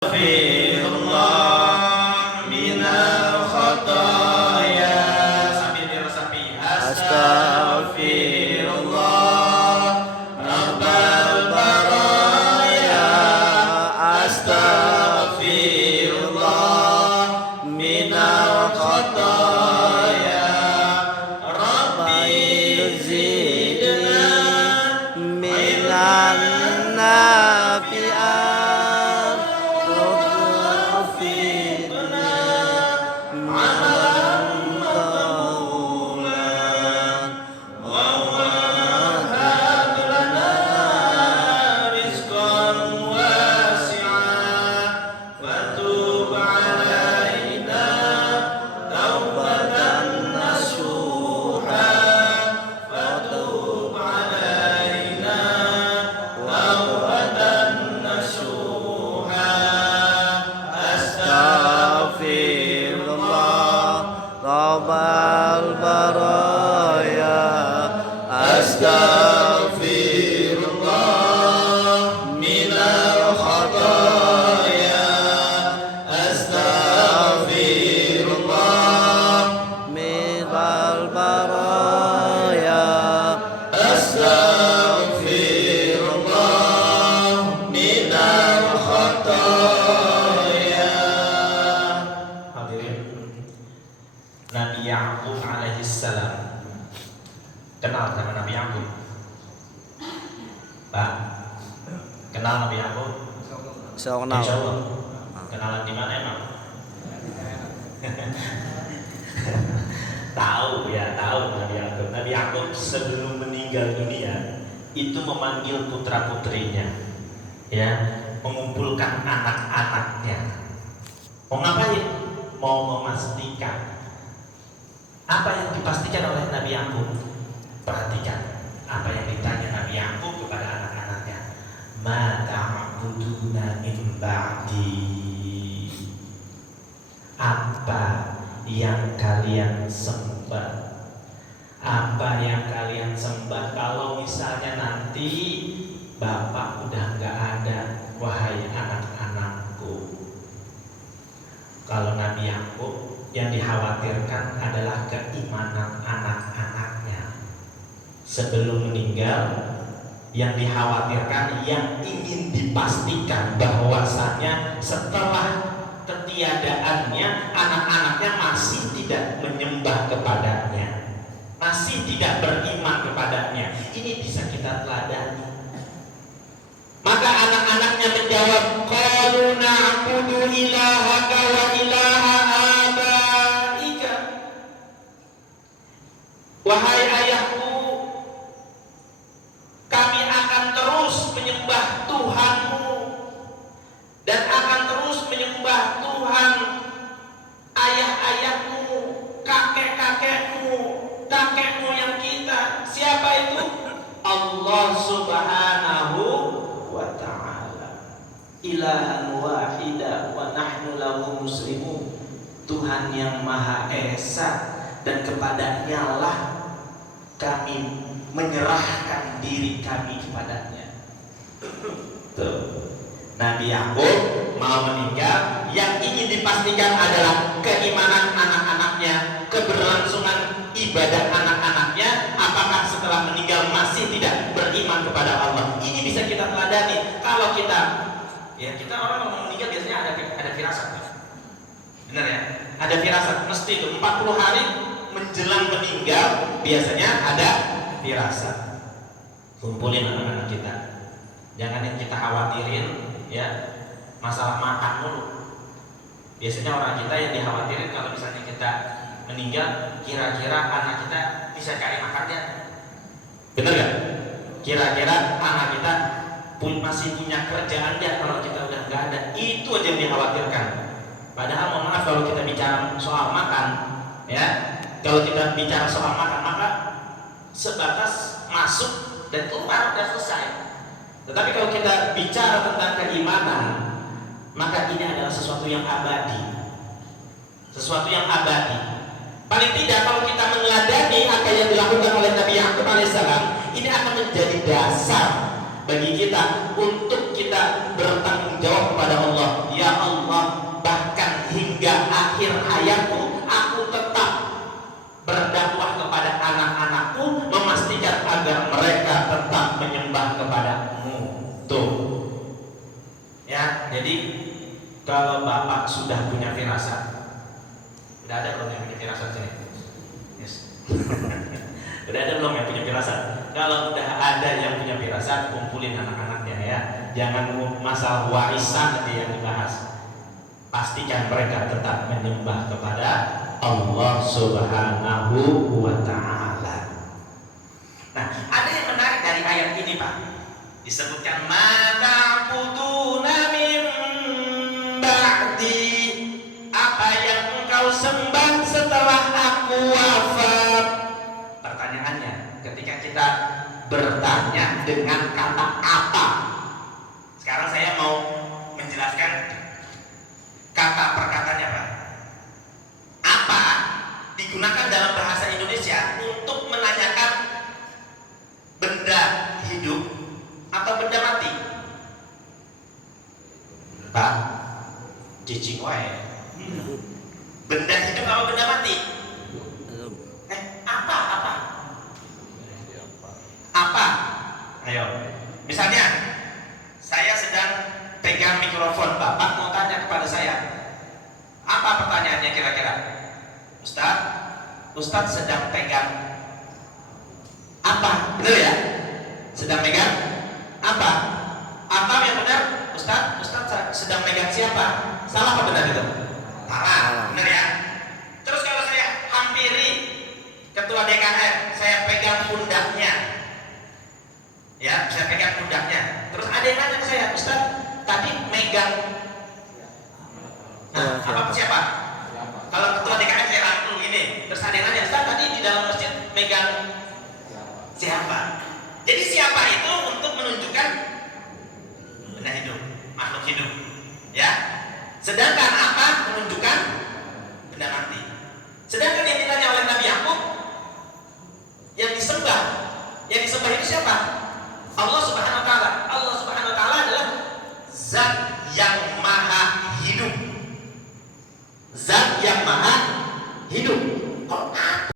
Astaghfirullah minal khotoya sambil diresapi. Astaghfirullah rabbal baraya. Astaghfirullah minal khotoya. Rabbi zidna minan nafi'at. Rabbal baraya. Astaghfirullah minal khotoya. Astaghfirullah minal baraya. Astaghfirullah minal khotoya. Hadirin, Nabi Ya'qub alaihissalam. Kenal sama Nabi Ya'qub? Pak, kenal Nabi Ya'qub? So kenal. Kenalan di mana emang? Tahu ya, tahu Nabi Ya'qub. Nabi Ya'qub sebelum meninggal dunia itu memanggil putra-putrinya, ya, mengumpulkan anak-anaknya. Mau ngapain? Mau memastikan. Apa yang dipastikan oleh Nabi Ya'qub? Perhatikan apa yang ditanya Nabi Ya'qub kepada anak-anaknya. Ma ta'buduna min ba'di. Apa yang kalian sembah? Apa yang kalian sembah kalau misalnya nanti bapak udah nggak ada, wahai anak-anakku? Kalau Nabi Ya'qub yang dikhawatirkan adalah keimanan anak-anaknya. Sebelum meninggal, yang dikhawatirkan, yang ingin dipastikan bahwasannya setelah ketiadaannya anak-anaknya masih tidak menyembah kepadanya, masih tidak beriman kepadanya. Ini bisa kita teladani. Maka anak-anaknya menjawab, qalu na'budu ilahaka wa ilaha abaika. Wahai ayahku, kami akan terus menyembah Tuhanmu dan akan terus menyembah Tuhan ayah-ayahmu, kakek-kakekmu, kakek moyang kita. Siapa itu? Allah Subhanahu wa ta'ala, ilahan wahida wa nahnu lahu muslimun. Tuhan yang Maha Esa dan kepadanya lah kami menyerahkan diri kami kepadanya. Tuh. Nabi Ya'qub mau meninggal, yang ingin dipastikan adalah keimanan anak-anaknya, keberlangsungan ibadah anak-anaknya. Apakah setelah meninggal masih tidak beriman kepada Allah? Ini bisa kita teladani. Kalau kita orang mau meninggal biasanya ada firasat, benar ya? Ada firasat, mesti itu 40 hari menjelang meninggal biasanya ada firasat. Kumpulin anak-anak kita, jangan yang kita khawatirin, ya, masalah makan mulu. Biasanya orang kita yang dikhawatirin kalau misalnya kita meninggal, kira-kira anak kita bisa cari makan ya? Bener gak? Kira-kira anak kita masih punya kerjaan ya kalau kita udah nggak ada? Itu aja yang dikhawatirkan. Padahal mohon maaf, kalau kita bicara soal makan, ya, kalau kita bicara soal makan, maka sebatas masuk dan keluar udah selesai. Tetapi kalau kita bicara tentang keimanan, maka ini adalah sesuatu yang abadi. Sesuatu yang abadi. Paling tidak kalau kita meneladani apa yang dilakukan oleh Nabi Ya'qub alaihissalam, ini akan menjadi dasar bagi kita untuk kita bertanggung jawab kepada Allah. Ya kalau bapak sudah punya firasat, udah ada belum yang punya firasat sini? Yes. Udah ada belum yang punya firasat? Kalau udah ada yang punya firasat, kumpulin anak-anaknya ya. Jangan masalah warisan nanti yang dibahas. Pastikan mereka tetap menyembah kepada Allah Subhanahu wa Ta'ala. Nah, ada yang menarik dari ayat ini, Pak. Disebutkan mata putuna min ba'di, apa yang engkau sembah setelah aku wafat. Pertanyaannya, ketika kita bertanya dengan kata apa, sekarang saya mau menjelaskan kata perkataannya, Pak. Apa digunakan dalam bahasa Indonesia untuk menanyakan benda hidup atau benda mati? Pak, cicing wae. Benda hidup atau benda mati? Apa? Apa? Ayo. Misalnya, saya sedang pegang mikrofon, Bapak mau tanya kepada saya. Apa pertanyaannya kira-kira? Ustadz sedang pegang apa? Benar ya? Sedang pegang apa? Atau yang benar, Ustadz sedang pegang siapa? Salah apa benar itu? Salah, benar ya? Terus kalau saya hampiri ketua DKR, saya pegang pundaknya, ya, saya pegang pundaknya. Terus ada yang nanya ke saya, Ustadz tadi megang, nah, apa siapa? Kalau ketua DKR saya rangkul gini, terus ada yang nanya, Ustadz tadi di dalam masjid megang siapa? Jadi siapa itu untuk menunjukkan benda hidup, makhluk hidup, ya. Sedangkan apa menunjukkan benda mati. Sedangkan yang ditanya oleh Nabi Yakub, yang disembah itu siapa? Allah Subhanahu